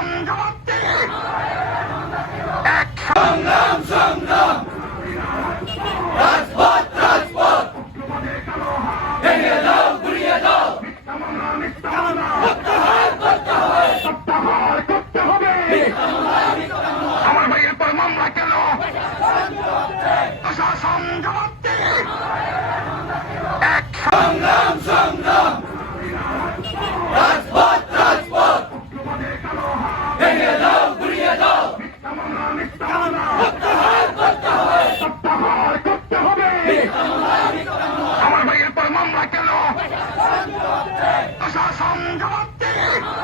প্রশাসন জবাব দিবে। এক সংগ্রাম সংগ্রাম রাজপথ রাজপথ ভেঙে দাও গুড়িয়ে দাও প্রত্যাহার করতে হবে প্রত্যাহার করতে হবে। আমার ভাইয়ের পর মামলা কেন? প্রশাসন জবাব দিবে। এক সংগ্রাম সংগ্রাম রাজপথ রাজপথ ভেঙে দাও গুড়িয়ে দাও প্রত্যাহার করতে হবে প্রত্যাহার করতে হবে। আমার ভাইয়ের পর মামলা কেন? প্রশাসন জবাব দিবে।